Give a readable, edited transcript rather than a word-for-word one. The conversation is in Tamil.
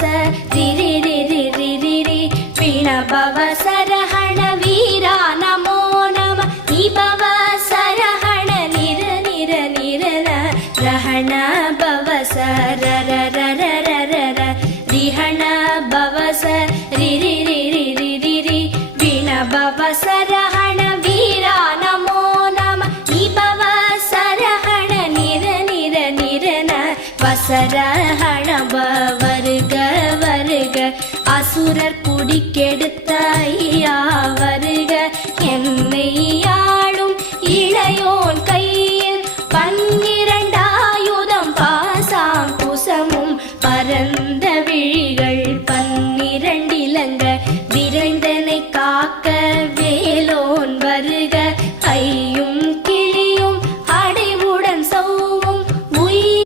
பவச ரிரி ரிரி ரிரி ரி வீண பவசரஹண வீரா நமோ நம நீ பவசரஹண நிர நிர நிரன ரஹண பவச ரர ரர ரர ர ரிஹண பவச ரிரி ரிரி ரிரி ரி வீண பவசரஹண வீரா நமோ நம நீ பவசரஹண நிர நிர நிரன வசரஹண வருக வருக அசுரர் குடிக்கெடுத்த ஐயா